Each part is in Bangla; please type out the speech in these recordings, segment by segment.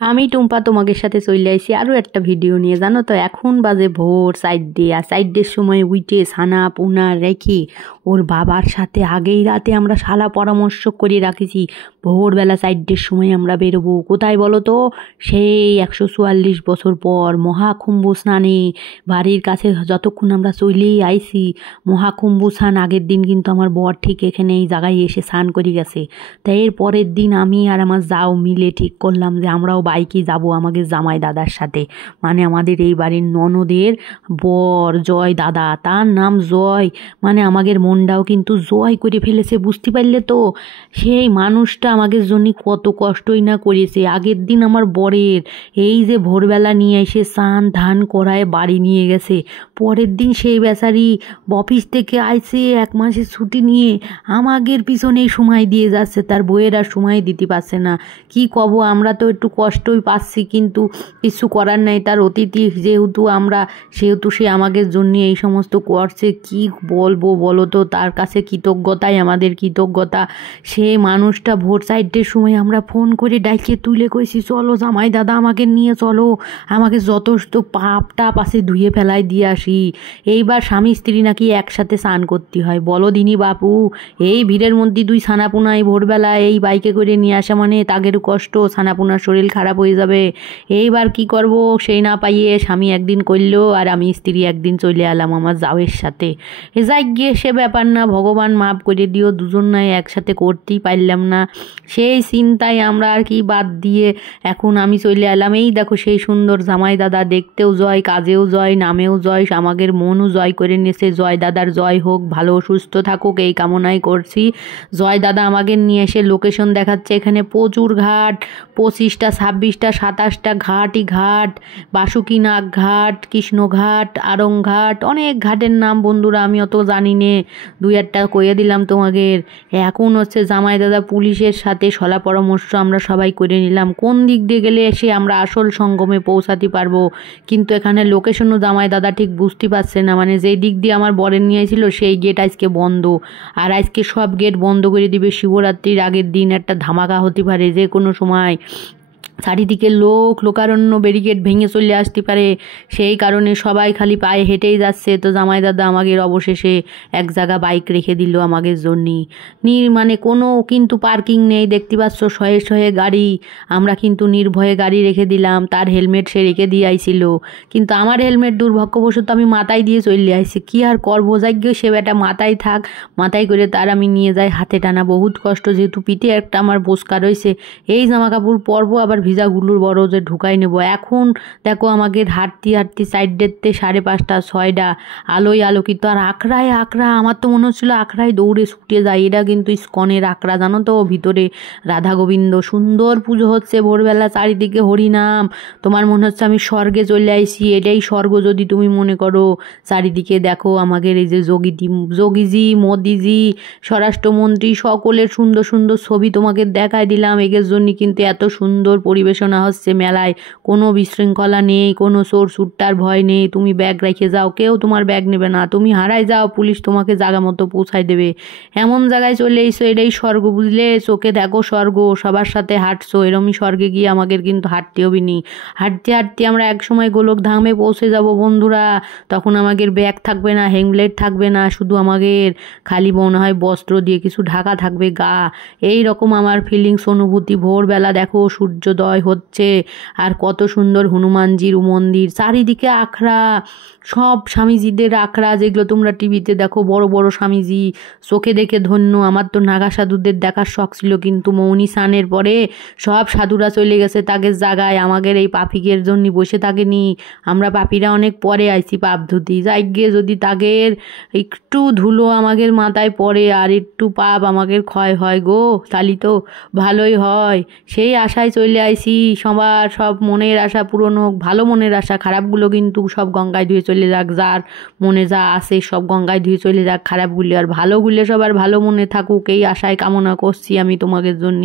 আমি টুম্পা তোমাদের সাথে চলে আইছি আরো একটা ভিডিও নিয়ে। জানো তো এখন বাজে ভোর 4টে, আর 4টের সময় উইটে ছানা পোনা রেখে ওর বাবার সাথে আগেই রাতে আমরা শালা পরামর্শ করে রাখেছি ভোরবেলা 4টের সময় আমরা বেরোবো। কোথায় বলো তো? সেই 144 বছর পর মহাকুম্ভ স্নানে। বাড়ির কাছে যতক্ষণ আমরা চলেই আইছি মহাকুম্ভ স্নান আগের দিন কিন্তু আমার বর ঠিক এখানে এই জায়গায় এসে স্নান করে গেছে। তাই এর পরের দিন আমি আর আমার যাও মিলে ঠিক করলাম যে আমরাও বাইকে যাব আমাদের জামাই দাদার সাথে, মানে আমাদের এই বাড়ির ননদের বর জয় দাদা, তার নাম জয়, মানে আমাদের মনটাও কিন্তু জয় করে ফেলেছে, বুঝতে পারলে তো? সেই মানুষটা আমাদের জন্য কত কষ্টই না করেছে। আগের দিন আমার বরের এই যে ভোরবেলা নিয়ে এসে স্নান ধান করায় বাড়ি নিয়ে গেছে, পরের দিন সেই বেচারি অফিস থেকে আইসে 1 মাসের ছুটি নিয়ে আমাদের পিছনেই সময় দিয়ে যাচ্ছে, তার বইয়ের আর সময় দিতে পারছে না। কি কব, আমরা তো একটু কষ্টই পাচ্ছি, কিন্তু কিছু করার নাই, তার অতিথি যেহেতু আমরা, সেহেতু সে আমাদের জন্য এই সমস্ত করছে। কি বলবো বলো তো, তার কাছে কৃতজ্ঞতাই আমাদের কৃতজ্ঞতা। সে মানুষটা ভোর 4টের সময় আমরা ফোন করে ডাইকে তুলে কইছি চলো জামাই দাদা আমাকে নিয়ে চলো, আমাকে যথেষ্ট পাপ টাপ আছে ধুয়ে ফেলাই দিয়ে আসি। এইবার স্বামী স্ত্রী নাকি একসাথে স্নান করতে হয়, বলো দিনি বাপু। এই ভিড়ের মধ্যে 2 ছানাপোনায় ভোরবেলা এই বাইকে করে নিয়ে আসা মানে তাগেরও কষ্ট, ছানাপোনার শরীর খারাপ হয়ে যাবে। এইবার কি করব সেই না পাইয়ে স্বামী একদিন করলো আর আমি স্ত্রী একদিন চলে এলাম আমার জাওয়ের সাথে। এ যাই গিয়ে সে ব্যাপার না, ভগবান মাফ করে দিও, দুজন নাই একসাথে করতেই পারলাম না। সেই চিন্তায় আমরা আর কি বাদ দিয়ে এখন আমি চলে এলাম। এই দেখো সেই সুন্দর জামাই দাদা, দেখতেও জয়, কাজেও জয়, নামেও জয়, আমাদের মনও জয় করে নিয়েছে। জয় দাদার জয় হোক, ভালো সুস্থ থাকুক এই কামনাই করছি। জয় দাদা আমাকে নিয়ে এসে লোকেশন দেখাচ্ছে, এখানে প্রচুর ঘাট, 25টা 26টা 27টা ঘাটই ঘাট, বাসুকিনাগ ঘাট, কৃষ্ণঘাট, আরংঘাট, অনেক ঘাটের নাম বন্ধুরা আমি অত জানি নে, 2-1টা কয়ে দিলাম তোমাদের। এখন হচ্ছে জামাই দাদা পুলিশের সাথে সলা পরামর্শ আমরা সবাই করে নিলাম কোন দিক দিয়ে গেলে এসে আমরা আসল সঙ্গমে পৌঁছাতে পারবো। কিন্তু এখানে লোকেশনও জামাই দাদা ঠিক বুঝতে পারছে না, মানে যেই দিক দিয়ে আমার বরের নিয়েছিল সেই গেট আজকে বন্ধ, আর আজকে সব গেট বন্ধ করে দিবে। শিবরাত্রির আগের দিন একটা ধামাকা হতে পারে যে কোনো সময়, চারিদিকে লোকারণ্য ব্যারিকেড ভেঙে চলে আসতে পারে, সেই কারণে সবাই খালি পায়ে হেঁটেই যাচ্ছে। তো জামাই দাদা আমাদের অবশেষে এক জায়গা বাইক রেখে দিল আমাদের জন্যই, মানে কোনো কিন্তু পার্কিং নেই, দেখতে পাচ্ছ শয়ে শয়ে গাড়ি, আমরা কিন্তু নির্ভয়ে গাড়ি রেখে দিলাম। তার হেলমেট সে রেখে দিয়ে আইছিল, কিন্তু আমার হেলমেট দুর্ভাগ্যবশত আমি মাথায় দিয়ে চলে আইছি, কি আর করবো, যাগ্য সে বেটা মাথায় থাক, মাথায় করে তার আমি নিয়ে যাই, হাতে টানা বহুত কষ্ট, যেহেতু পিঠে একটা আমার বোসকা রয়েছে, এই জামা কাপড় পরবো আবার ভিজাগুলোর বড় যে ঢুকাই নেব। এখন দেখো আমাকে হাঁটতে হাঁটতে 4টেতে 5:30 6টা আলোয় আলোকিত, আর আখড়ায় আখড়া, আমার তো মনে হচ্ছিলো আখড়ায় দৌড়ে ছুটে যায়। এটা কিন্তু ইস্কনের আখড়া, জানো তো, ভিতরে রাধা গোবিন্দ সুন্দর পুজো হচ্ছে ভোরবেলা, চারিদিকে হরিনাম, তোমার মনে হচ্ছে আমি স্বর্গে চলে আইছি, এটাই স্বর্গ যদি তুমি মনে করো। চারিদিকে দেখো আমাদের এই যে যোগীজি মোদিজি স্বরাষ্ট্রমন্ত্রী সকলের সুন্দর সুন্দর ছবি তোমাকে দেখাই দিলাম। এগের জন্য কিন্তু এত সুন্দর পরিবেশনা হচ্ছে মেলায়, কোনো বিশৃঙ্খলা নেই, কোনো চোর চুট্টার ভয় নেই। তুমি ব্যাগ রেখে যাও, কেউ তোমার ব্যাগ নেবে না, তুমি হারাই যাও পুলিশ তোমাকে জায়গা মতো পৌঁছায় দেবে। এমন জায়গায় চলে এসো, এটাই স্বর্গ, বুঝলে? চোখে দেখো স্বর্গ, সবার সাথে হাঁটছো, এরমই স্বর্গে গিয়ে আমাদের কিন্তু হাঁটতে হবে নি। হাঁটতে হাঁটতে আমরা এক সময় গোলকধামে পৌঁছে যাব বন্ধুরা, তখন আমাদের ব্যাগ থাকবে না, হেলমেট থাকবে না, শুধু আমাদের খালি মনে হয় বস্ত্র দিয়ে কিছু ঢাকা থাকবে গা। এই রকম আমার ফিলিংস অনুভূতি। ভোরবেলা দেখো সূর্যোদয় হচ্ছে, আর কত সুন্দর হনুমানজির মন্দির, চারিদিকে আখড়া, সব স্বামীজিদের আখড়া, যেগুলো তোমরা টিভিতে দেখো বড় বড় স্বামীজি, চোখে দেখে ধন্য। আমার তো নাগা সাধুদের দেখার শখ ছিল, কিন্তু মৌনি স্নানের পরে সব সাধুরা চলে গেছে তাদের জায়গায়, আমাদের এই পাপিকের জন্য বসে থাকেনি। আমরা পাপিরা অনেক পরে আইছি পাপ ধুতি, যাই গিয়ে যদি তাদের একটু ধুলো আমাদের মাথায় পড়ে আর একটু পাপ আমাদের ক্ষয় হয় গো, তালি তো ভালোই হয়। সেই আশায় চলে আইছি, সবার সব মনের আশা পূরণ হোক, ভালো মনের আশা, খারাপগুলো কিন্তু সব গঙ্গায় ধুয়ে চলে যাক, যার মনে যা আছে সব গঙ্গায় ধুয়ে চলে যাক, খারাপগুলি আর ভালোগুলি সবার ভালো মনে থাকুক, এই আশায় কামনা করছি আমি তোমাদের জন্য।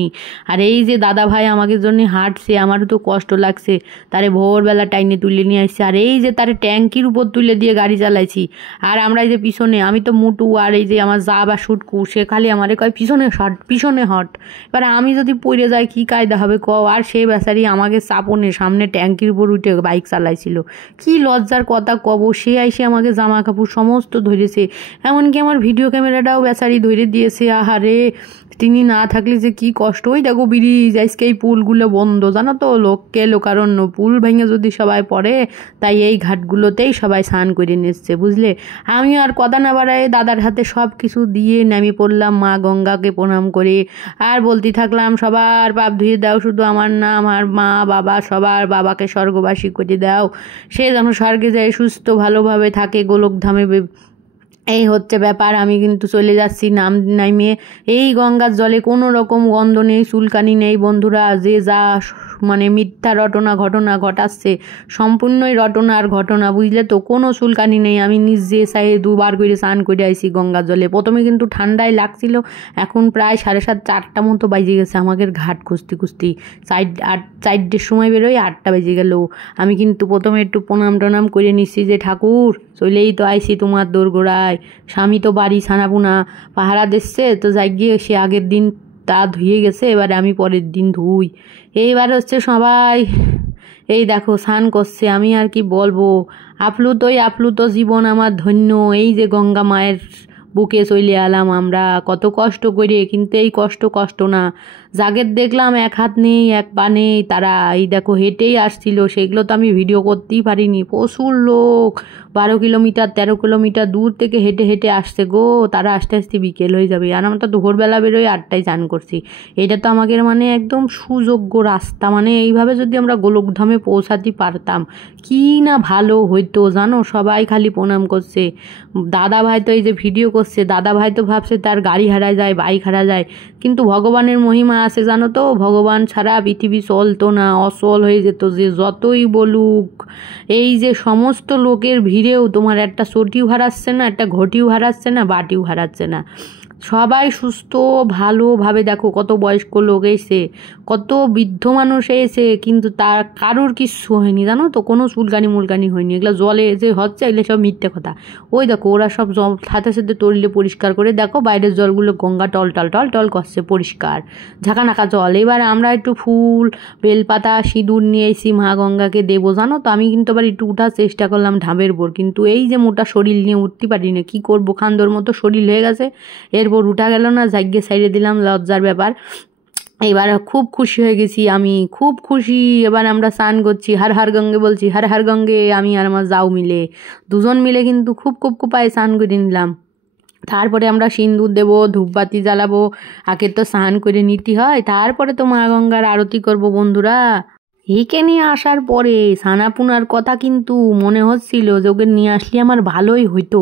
আর এই যে দাদা ভাই আমাদের জন্য হাঁটছে, আমারও তো কষ্ট লাগছে, তারে ভোরবেলা টাইনে তুলে নিয়ে আসছে, আর এই যে তারে ট্যাঙ্কির উপর তুলে দিয়ে গাড়ি চালাইছি, আর আমরা এই যে পিছনে, আমি তো মুটু আর এই যে আমার যা বা শুটকু, সে খালি আমারে কয় পিছনে হট পিছনে হট। এবার আমি যদি পড়ে যাই কি কায়দা হবে কও, আর সে বেচারি আমাকে চাপনে সামনে ট্যাঙ্কির উপর উঠে বাইক চালাইছিল। কি লজ্জার কথা কব, সে আইসে আমাকে জামা কাপড় সমস্ত ধরেছে, এমনকি আমার ভিডিও ক্যামেরাটাও বেচারি ধরে দিয়েছে। আহারে, তিনি না থাকলে যে কি কষ্ট। ওই দেখো ব্রিজ, আজকে এই পুলগুলো বন্ধ জানো তো, লোককে লোকারণ্য, পুল ভেঙে যদি সবাই পড়ে, তাই এই ঘাটগুলোতেই সবাই স্নান করে নিচ্ছে বুঝলে। আমি আর কথা না বাড়াই দাদার হাতে সব কিছু দিয়ে নেমে পড়লাম মা গঙ্গাকে প্রণাম করে, আর বলতে থাকলাম সবার পাপ ধুয়ে দাও, শুধু আমার না, আমার মা বাবা সবার বাবাকে স্বর্গবাসী করে দাও, সে যেন স্বর্গে যায় সুস্থ ভালোভাবে থাকে গোলকধামে। এই হচ্ছে ব্যাপার। আমি কিন্তু চলে যাচ্ছি নামিয়ে। এই গঙ্গার জলে কোনো রকম গন্ধ নেই, চুলকানি নেই বন্ধুরা। যে যা মানে মিথ্যা ঘটনা ঘটাচ্ছে, সম্পূর্ণই রটনার ঘটনা বুঝলে তো, কোনো চুলকানি নেই। আমি নিজে চাই 2বার করে স্নান করে আইছি গঙ্গার জলে। প্রথমে কিন্তু ঠান্ডায় লাগছিল, এখন প্রায় 7:30 4টা মতো বাজে গেছে আমাদের ঘাট খুঁজতে। 4টার সময় বেরোই, 8টা বেজে গেল। আমি কিন্তু প্রথমে একটু প্রণাম টনাম করে নিচ্ছি যে ঠাকুর চলেই তো আইছি তোমার দোরগোড়ায়, স্বামী তো বাড়ি ছানাপুনা পাহারা দিচ্ছে, তো যাই গিয়ে সে আগের দিন তা ধুয়ে গেছে, এবারে আমি পরের দিন ধুই। এইবার হচ্ছে সবাই এই দেখো স্নান করছে। আমি আর কি বলবো, আপ্লুত জীবন আমার ধন্য। এই যে গঙ্গা মায়ের বুকে চলে এলাম আমরা কত কষ্ট করে, কিন্তু এই কষ্ট না। যাদের দেখলাম এক হাত নেই এক পা নেই, তারা এই দেখো হেঁটেই আসছিল, সেগুলো তো আমি ভিডিও করতেই পারিনি। প্রচুর লোক 12 কিলোমিটার 13 কিলোমিটার দূর থেকে হেঁটে হেঁটে আসছে গো। তারা আস্তে আস্তে বিকেল হয়ে যাবে, আর আমরা তো দুপুরবেলা বেরোই 8টায় চান করছি। এটা তো আমাদের মানে একদম সুযোগ্য রাস্তা। মানে এইভাবে যদি আমরা গোলকধামে পৌঁছাতে পারতাম কি না ভালো হইতো জানো। সবাই খালি প্রণাম করছে। দাদা ভাই তো এই যে ভিডিও করছে, দাদা ভাই তো ভাবছে তার গাড়ি হারা যায়, বাইক হারা যায়, কিন্তু ভগবানের মহিমা আছে জানো তো। ভগবান ছাড়া পৃথিবী চলতো না, অচল হয়ে যেত যে যতই বলুক। এই যে সমস্ত লোকের ভিড়েও তোমার একটা চটিও হারাচ্ছে না, একটা ঘটিও হারাচ্ছে না, বাটিও হারাচ্ছে না। সবাই সুস্থ ভালোভাবে, দেখো কত বয়স্ক লোক এসে, কত বৃদ্ধ মানুষ এসে, কিন্তু তার কারোর কিচ্ছু হয়নি জানো তো, কোনো চুলকানি হয়নি। এগুলো জলে যে হচ্ছে এগুলো সব মিথ্যে কথা। ওই দেখো ওরা সব সাথে সাথে তরলে পরিষ্কার করে, দেখো বাইরের জলগুলো গঙ্গা টল করছে পরিষ্কার ঝাঁকানাকা জল। এবার আমরা একটু ফুল বেলপাতা সিঁদুর নিয়ে এসেছি মা গঙ্গাকে দেবো জানো তো। আমি কিন্তু আবার একটু উঠার চেষ্টা করলাম ঢাবের বোর, কিন্তু এই যে মোটা শরীর নিয়ে উঠতে পারি না, কী করবো, খান্দর মতো শরীর হয়ে গেছে। এরপর উঠা গেল না, জাগ্যে সাইডে দিলাম, লজ্জার ব্যাপার। এবার খুব খুশি হয়ে গেছি, আমি খুব খুশি। এবার আমরা স্নান করছি, হর হর গঙ্গে বলছি, হর হর গঙ্গে। আমি আর আমার যাও মিলে, দুজন মিলে কিন্তু খুব কুপায় স্নান করে নিলাম। তারপরে আমরা সিঁদুর দেবো, ধূপবাতি জ্বালাবো, আগে তো স্নান করে নিতে হয়, তারপরে তো মা গঙ্গার আরতি করব বন্ধুরা। এইখানে আসার পরে সানাপুনার কথা কিন্তু মনে হচ্ছিল যে ওকে নিয়ে আসলে আমার ভালোই হইতো,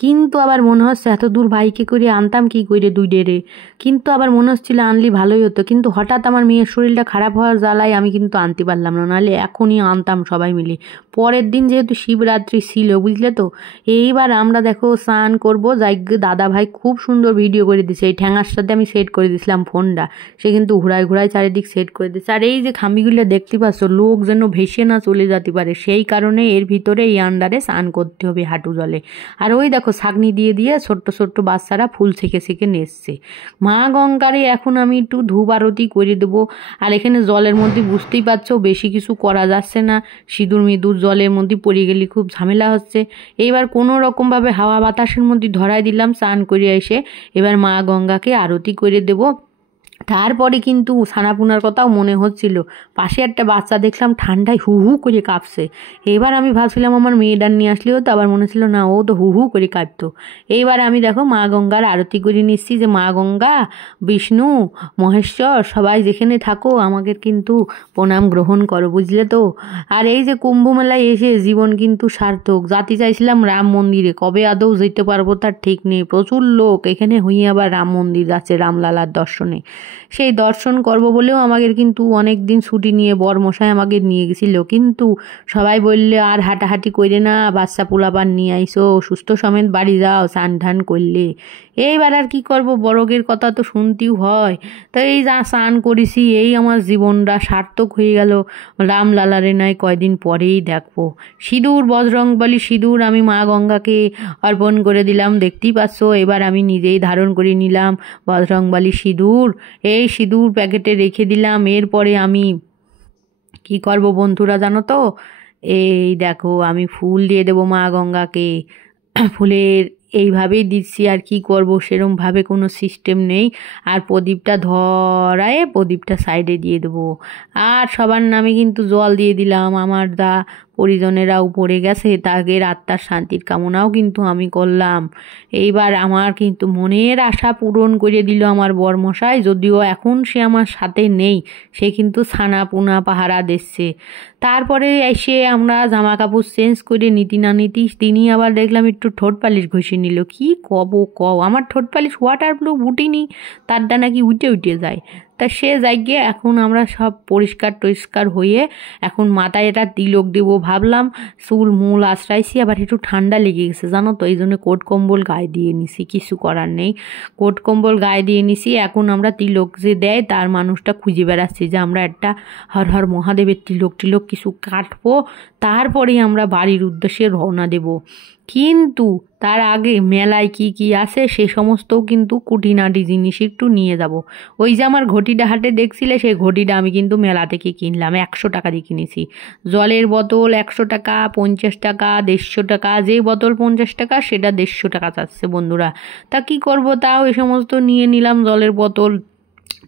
কিন্তু আবার মনে হচ্ছে এত দূর বাইকে করে আনতাম কি করে 2 ডেরে, কিন্তু আবার মনে হচ্ছিল আনলি ভালোই হতো। কিন্তু হঠাৎ আমার মেয়ের শরীরটা খারাপ হওয়ার জ্বালায় আমি কিন্তু আনতে পারলাম না, নাহলে এখনই আনতাম সবাই মিলে। পরের দিন যেহেতু শিবরাত্রি ছিল বুঝলে তো। এইবার আমরা দেখো স্নান করবো, যাই দাদা ভাই খুব সুন্দর ভিডিও করে দিছে। এই ঠ্যাঙার সাথে আমি সেট করে দিয়েছিলাম ফোনটা, সে কিন্তু ঘুরায় চারিদিক সেট করে দিচ্ছে। আর এই যে খাম্বিগুলো দেখতে পাচ্ছ, লোক যেন ভেসে না চলে যেতে পারে, সেই কারণে এর ভিতরে এই আন্ডারে স্নান করতে হবে হাঁটু জলে। আর ওই দেখো ছাগনি দিয়ে ছোট্ট বাচ্চারা ফুল ছেঁকে নেসছে মা গঙ্গারে। এখন আমি একটু ধূপ আরতি করে দেবো। আর এখানে জলের মধ্যে বুঝতেই পারছো বেশি কিছু করা যাচ্ছে না, সিঁদুর মিঁদুর জলের মধ্যে পড়ে গেলে খুব ঝামেলা হচ্ছে। এইবার কোনো রকমভাবে হাওয়া বাতাসের মধ্যে ধরাই দিলাম স্নান করে এসে। এবার মা গঙ্গাকে আরতি করে দেবো। তারপরে কিন্তু ছানাপুনার কথাও মনে হচ্ছিল। পাশে একটা বাচ্চা দেখলাম ঠান্ডায় হু করে কাঁপছে। এবার আমি ভাবছিলাম আমার মেয়েটার নিয়ে আসলেও তো, আবার মনে ছিল না ও তো হু করে কাঁপতো। এইবার আমি দেখো মা গঙ্গার আরতি করে নিচ্ছি, যে মা গঙ্গা বিষ্ণু মহেশ্বর সবাই যেখানে থাকো আমাকে কিন্তু প্রণাম গ্রহণ করো বুঝলে তো। আর এই যে কুম্ভ মেলায় এসে জীবন কিন্তু সার্থক। যেতে চাইছিলাম রাম মন্দিরে, কবে আদৌ যেতে পারবো তার ঠিক নেই। প্রচুর লোক এখানে হইয়ে আবার রাম মন্দির যাচ্ছে রামলালার দর্শনে। সেই দর্শন করব বলেও আমাদের কিন্তু অনেক দিন ছুটি নিয়ে বরমশাই আমাকে নিয়ে গেছিল, কিন্তু সবাই বললে আর হাঁটাহাঁটি করে না, বাচ্চা পোলাপান নিয়ে আইসো, সুস্থ সমেত বাড়ি যাও স্নান ধান করলে। এইবার আর কি করব, বড়গের কথা তো শুনতেও হয়। তো এই যা স্নান করেছি, এই আমার জীবনটা সার্থক হয়ে গেল। রামলালারে নয় কয়দিন পরেই দেখবো। সিঁদুর বজরংবলী সিঁদুর আমি মা গঙ্গাকে অর্পণ করে দিলাম, দেখতেই পাচ্ছ। এবার আমি নিজেই ধারণ করে নিলাম বজরংবলী সিঁদুর। এই সিঁদুর প্যাকেটে রেখে দিলাম। এরপরে আমি কি করব বন্ধুরা জানো তো, এই দেখো আমি ফুল দিয়ে দেবো মা গঙ্গাকে। ফুলের এইভাবেই দিচ্ছি, আর কি করব, সেরমভাবে কোনো সিস্টেম নেই। আর প্রদীপটা ধরায় প্রদীপটা সাইডে দিয়ে দেবো। আর সবার নামে কিন্তু জল দিয়ে দিলাম। আমার দা পরিজনেরা উপরে গেছে, তাদের আত্মার শান্তির কামনাও কিন্তু আমি করলাম। এইবার আমার কিন্তু মনের আশা পূরণ করে দিল আমার বরমশাই, যদিও এখন সে আমার সাথে নেই, সে কিন্তু ছানা পোনা পাহারা দিচ্ছে। তারপরে এসে আমরা জামা কাপড় চেঞ্জ করে নীতি না নীতি তিনি আবার দেখলাম একটু ঠোঁট পালিশ ঘষে নিল। কি কও, আমার ঠোঁট পালিশ ওয়াটার প্রুফ উঠিনি, তারটা নাকি উঠে উঠে যায়। তা সে জায়গায় এখন আমরা সব পরিষ্কার টরিষ্কার হয়ে এখন মাথায় এটা তিলক দেবো ভাবলাম। চুল মূল আশ্রাইছি, আবার একটু ঠান্ডা লেগে গেছে জানো তো, এই জন্য কোট কম্বল গায়ে দিয়ে নিছি, কিছু করার নেই, কোট কম্বল গায়ে দিয়ে নিছি। এখন আমরা তিলক যে দেয় তার মানুষটা খুঁজে বেড়াচ্ছি, যে আমরা একটা হর হর মহাদেবের তিলক টিলক কিছু কাটবো, তারপরেই আমরা বাড়ির উদ্দেশ্যে রওনা দেব। কিন্তু তার আগে মেলায় কি কি আছে সে সমস্তও কিন্তু কুটিনাটি জিনিস একটু নিয়ে যাব। ওই যে আমার ঘটিটা হাটে দেখছিলে, সেই ঘটিটা আমি কিন্তু মেলা থেকে কিনলাম, 100 টাকা দিয়ে কিনেছি। জলের বোতল 100 টাকা, 50 টাকা, 150 টাকা, যে বোতল 50 টাকা সেটা 150 টাকা চাচ্ছে বন্ধুরা। তা কি করব, তাও এই সমস্ত নিয়ে নিলাম। জলের বোতল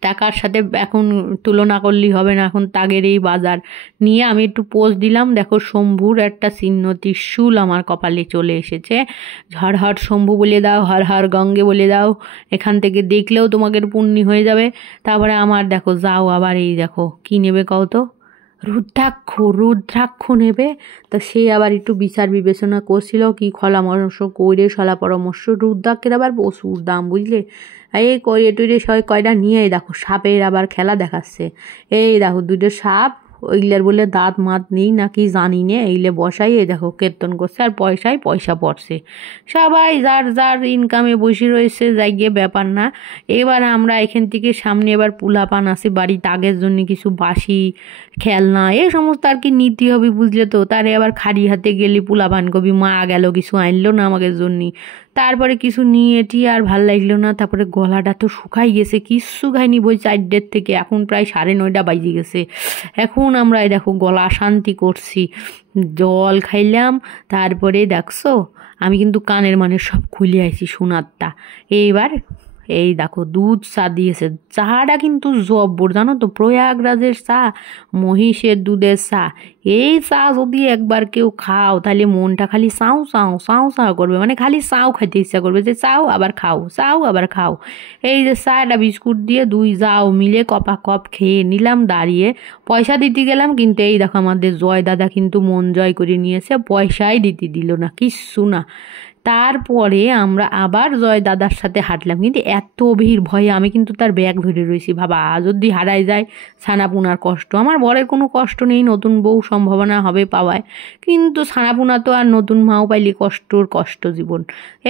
টাকার সাথে এখন তুলনা করলেই হবে না, এখন তাগের এই বাজার নিয়ে আমি একটু পোস্ট দিলাম। দেখো শম্ভুর একটা চিহ্ন ত্রিশূল আমার কপালে চলে এসেছে। হর হর শম্ভু বলে দাও, হর হর গঙ্গে বলে দাও, এখান থেকে দেখলেও তোমাদের পুণ্যি হয়ে যাবে। তারপরে আমার দেখো যাও আবার এই দেখো কি নেবে কও তো, রুদ্রাক্ষ নেবে। তো সে আবার একটু বিচার বিবেচনা করছিল, কি পরামর্শ করে সলা পরামর্শ, রুদ্রাক্ষের আবার প্রচুর দাম বুঝলে। এই কয়ে টুয়ে সবাই কয়টা নিয়ে দেখো সাপের আবার খেলা দেখাচ্ছে। এই দেখো দুটো সাপ, ওইগুলার বলে দাঁত মাত নেই নাকি জানি নে, এইলে বসাই এই দেখো কীর্তন করছে, আর পয়সায় পয়সা পড়ছে। সবাই যার যার ইনকামে বসে রয়েছে, যাই গিয়ে ব্যাপার না। এবার আমরা এখান থেকে সামনে এবার পুলাপান আছে বাড়ি, তাগের জন্য কিছু বাসি খেলনা এ সমস্ত আর কি নিতে হবে বুঝলে তো। তারে আবার খালি হাতে গেলি পুলাপান কবি মা গেল কিছু আনলো না আমাদের জন্যে। তারপরে কিছু নিয়ে এটি আর ভাল লাগলো না। তারপরে গলাটা তো শুকাই গেছে, কিচ্ছু খাইনি বই 4টার থেকে, এখন প্রায় 9:30 বাজে গেছে। এখন আমরা এই দেখো গলা শান্তি করছি, জল খাইলাম। তারপরে দেখছো আমি কিন্তু কানের মানে সব খুলে আইছি সোনারটা। এইবার এই দেখো দুধ চা দিয়েছে, চাটা কিন্তু জব্বর জানো তো, প্রয়াগরাজের চা, মহিষের দুধের চা। এই চা যদি একবার কেউ খাও তাহলে মনটা খালি চাও চাও চাও চাও করবে, মানে খালি চাও খাইতে ইচ্ছা করবে, যে চাও আবার খাও, চাও আবার খাও। এই যে চাটা বিস্কুট দিয়ে দুই যাও মিলে কপা কপ খেয়ে নিলাম দাঁড়িয়ে। পয়সা দিতে গেলাম, কিন্তু এই দেখো আমাদের জয় দাদা কিন্তু মন জয় করে নিয়েছে, পয়সাই দিতে দিল না, কিচ্ছু না। তারপরে আমরা আবার জয় দাদার সাথে হাঁটলাম, কিন্তু এত ভিড় ভয়ে আমি কিন্তু তার ব্যাগ ধরে রয়েছি। ভাবা যদি হারাই যায়, ছানাপুনার কষ্ট, আমার বরের কোনো কষ্ট নেই, নতুন বউ সম্ভাবনা হবে পাওয়ায়, কিন্তু ছানাপুনা তো আর নতুন মাও পাইলে কষ্ট জীবন।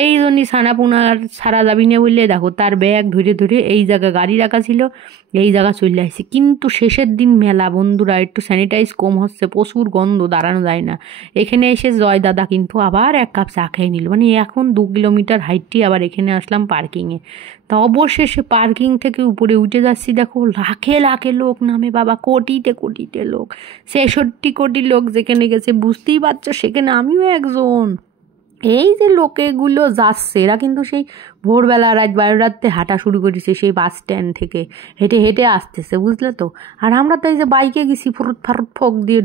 এই জন্যই ছানাপুনার ছাড়া যাবি না বললে দেখো তার ব্যাগ ধরে ধরে এই জায়গা গাড়ি রাখা ছিল, এই জায়গা চলে আসছি। কিন্তু শেষের দিন মেলা বন্ধুরা, একটু স্যানিটাইজ কম হচ্ছে, প্রচুর গন্ধ, দাঁড়ানো যায় না। এখানে এসে জয় দাদা কিন্তু আবার 1 কাপ চা খেয়ে নিল, মানে এখন 2 কিলোমিটার হাইটটি আবার এখানে আসলাম পার্কিংয়ে। তা অবশেষে পার্কিং থেকে উপরে উঠে যাচ্ছি, দেখো লাখে লাখে লোক নামে বাবা, কোটিতে লোক, 66 কোটি লোক যেখানে গেছে বুঝতেই পারছো, সেখানে আমিও একজন। এই যে লোকেগুলো যাচ্ছে এরা কিন্তু সেই ভোরবেলা রাত 12টাতে হাঁটা শুরু করেছে, সেই বাস স্ট্যান্ড থেকে হেঁটে হেঁটে আসতেছে বুঝলে তো। আর আমরা তো এই যে বাইকে গেছি ফুরুত ফারুত ফাঁক দিয়ে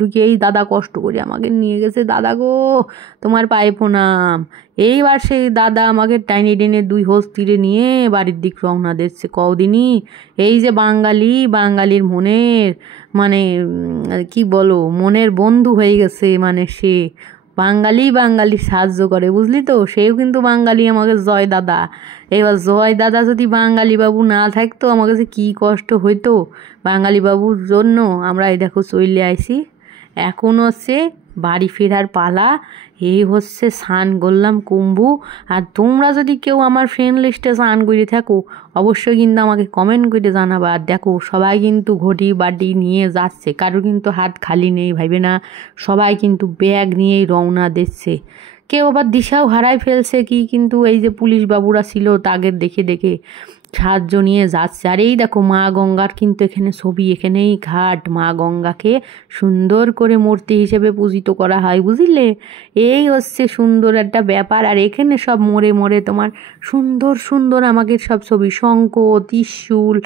ঢুকে এই দাদা কষ্ট করে আমাকে নিয়ে গেছে। দাদা গো তোমার পায়ে প্রণাম। এইবার সেই দাদা আমাকে টাইনে টেনে 2 হোস তীরে নিয়ে বাড়ির দিক রওনা দিচ্ছে। কদিনই এই যে বাঙালির মনের মানে কি বলো, মনের বন্ধু হয়ে গেছে, মানে সে বাঙালি সাহায্য করে বুঝলি তো, সেও কিন্তু বাঙালি আমাকে জয় দাদা। এবার জয় দাদা যদি বাঙালি বাবু না থাকতো আমার কাছে কী কষ্ট হইতো। বাঙালি বাবুর জন্য আমরা এই দেখো চলে আইছি, এখন হচ্ছে বাড়ি ফেরার পালা। এই হচ্ছে স্নান করলাম কুম্ভু। আর তোমরা যদি কেউ আমার ফ্রেন্ড লিস্টে স্নান করে থাকো অবশ্যই কিন্তু আমাকে কমেন্ট করে জানাবা। আর দেখো সবাই কিন্তু ঘটি বাটি নিয়ে যাচ্ছে, কারো কিন্তু হাত খালি নেই ভাইবে না, সবাই কিন্তু ব্যাগ নিয়েই রওনা দিচ্ছে। কেউ আবার দিশাও হারাই ফেলছে কি, কিন্তু এই যে পুলিশ বাবুরা ছিল তাদের দেখে সাহায্য নিয়ে যাচ্ছে। আর এই দেখো মা গঙ্গার কিন্তু এখানে ছবি, এখানেই ঘাট, মা গঙ্গাকে সুন্দর করে মূর্তি হিসেবে পূজিত করা হয়, বুঝলে? এই হচ্ছে সুন্দর একটা ব্যাপার। আর এখানে সব মোড়ে মোড়ে তোমার সুন্দর সুন্দর আমাকে সব ছবি, শঙ্খ, ত্রিশূল,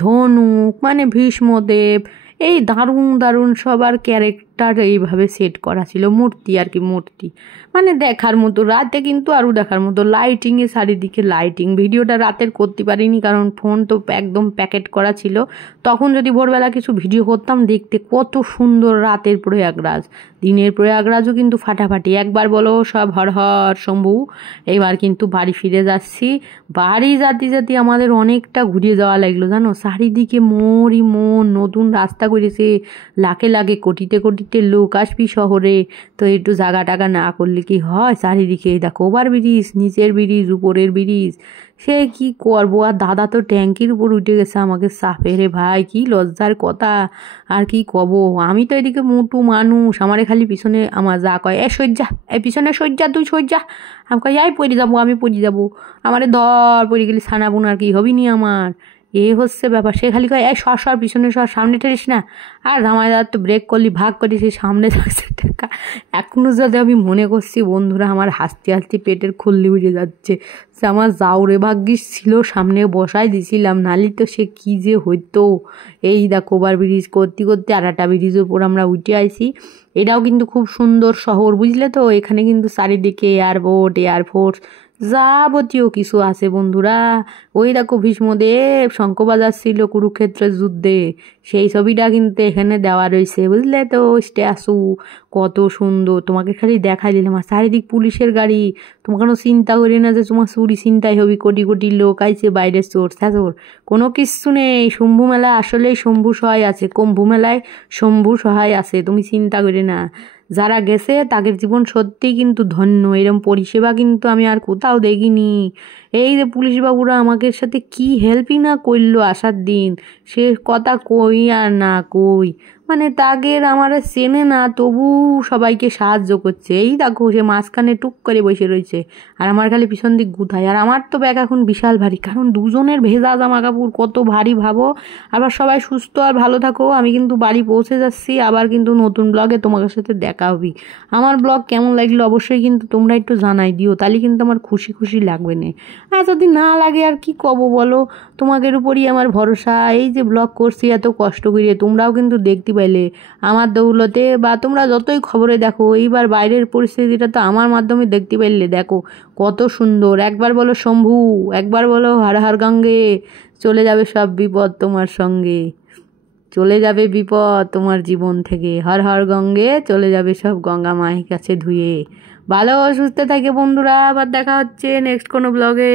ধনুক, মানে ভীষ্মদেব, এই দারুণ দারুণ সবার ক্যারেক্টার এইভাবে সেট করা ছিল, মূর্তি আর কি, মূর্তি মানে দেখার মতো। রাতে কিন্তু আরও দেখার মতো লাইটিংয়ে, চারিদিকে লাইটিং। ভিডিওটা রাতের করতে পারিনি কারণ ফোন তো একদম প্যাকেট করা ছিল। তখন যদি ভোরবেলা কিছু ভিডিও করতাম, দেখতে কত সুন্দর রাতের প্রয়াগরাজ। দিনের প্রয়াগরাজও কিন্তু ফাটাফাটি। একবার বলো সব হর হর শম্ভু। এবার কিন্তু বাড়ি ফিরে যাচ্ছি। বাড়ি যেতে যেতে আমাদের অনেকটা ঘুরিয়ে যাওয়া লাগলো, জানো? চারিদিকে মোড়ই মোড়, নতুন রাস্তা করেছে, লাখে লাখে কোটিতে কোটিতে লোক আসবি শহরে, তো একটু জাগা টাগা না করলে কি হয়? চারিদিকে দেখো ওভার ব্রিজ, নিচের ব্রিজ, উপরের ব্রিজ, সে কি করবো। আর দাদা তো ট্যাঙ্কির উপর উঠে গেছে আমাকে চাপে, রে ভাই কি লজ্জার কথা। আর কি কব, আমি তো এদিকে মোটু মানুষ, আমারে খালি পিছনে আমার যা কয়, এ সজ্জা, এই পিছনে সজ্জা, তুই সজ্জা। আমি কই এই পড়ে যাবো, আমি পড়ে যাবো, আমারে ধর, পড়ে গেলি ছানা বোনার কি হবি নি আমার। এ হচ্ছে ব্যাপার। সে খালি কয় এই সর সর, পিছনে সর, সামনে ঠেলিস না। আর জামাইদার তো ব্রেক করলি, ভাগ করিস, সামনে যাচ্ছে টাকা। এখনও যদি আমি মনে করছি বন্ধুরা, আমার হাসতে হাসতে পেটের খুল্লি উঠে যাচ্ছে যে আমার জাউরে ভাগ্যিস ছিল, সামনে বসাই দিছিলাম, নালি তো সে কী যে হইতো। এই দেখো ওভার ব্রিজ করতে করতে আর একটা ব্রিজের উপর আমরা উঠে আইছি। এটাও কিন্তু খুব সুন্দর শহর, বুঝলে তো? এখানে কিন্তু চারিদিকে এয়ারপোর্ট, এয়ারফোর্স, যাবতীয় কিছু আছে বন্ধুরা। ওই দেখো ভীষ্মদেব শঙ্খ বাজাচ্ছিল কুরুক্ষেত্রের যুদ্ধে, সেই ছবিটা কিন্তু এখানে দেওয়া রয়েছে, বুঝলে তো? স্ট্যাচু কত সুন্দর, তোমাকে খালি দেখাই দিলাম। আর চারিদিক পুলিশের গাড়ি, তোমার কোনো চিন্তা করি না যে তোমার চুরি চিন্তাই হবি, কোটি কোটি লোক আইছে, বাইরে চোর ছাচোর, কোনো কিচ্ছু নেই। শম্ভু মেলায় আসলেই শম্ভু সহায় আছে, কুম্ভ মেলায় শম্ভু সহায় আছে, তুমি চিন্তা করি না। যারা গেছে তাদের জীবন সত্যিই কিন্তু ধন্য। এরম পরিষেবা কিন্তু আমি আর কোথাও দেখিনি। এই যে পুলিশ বাবুরা আমাদের সাথে কি হেল্পই না করলো আসার দিন, সে কথা কই আর না কই, মানে তাগের আমার চেনে না, তবু সবাইকে সাহায্য করছে। এই দেখো সে মাঝখানে টুক করে বসে রয়েছে, আর আমার খালি পিছন দিক গুথায়। আর আমার তো ব্যাগ এখন বিশাল ভারী, কারণ দুজনের ভেজা জামা কাপড় কত ভারী ভাবো। আবার সবাই সুস্থ আর ভালো থাকো। আমি কিন্তু বাড়ি পৌঁছে যাচ্ছি, আবার কিন্তু নতুন ব্লগে তোমাদের সাথে দেখা হবে। আমার ব্লগ কেমন লাগলো অবশ্যই কিন্তু তোমরা একটু জানাই দিও, তাহলে কিন্তু আমার খুশি খুশি লাগবে না। আর যদি না লাগে আর কি কব বলো, তোমাদের উপরই আমার ভরসা। এই যে ব্লগ করছি এত কষ্ট করে, তোমরাও কিন্তু দেখতে পাইলে আমার দৌলতে, বা তোমরা যতই খবরে দেখো, এইবার বাইরের পরিস্থিতিটা তো আমার মাধ্যমে দেখতে পাইলে। দেখো কত সুন্দর। একবার বলো শম্ভু, একবার বলো হর হর গঙ্গে, চলে যাবে সব বিপদ তোমার সঙ্গে, চলে যাবে বিপদ তোমার জীবন থেকে। হর হর গঙ্গে, চলে যাবে সব গঙ্গা মায়ের কাছে ধুয়ে। ভালো সুস্থ থাকে বন্ধুরা, আবার দেখা হচ্ছে নেক্সট কোনো ব্লগে।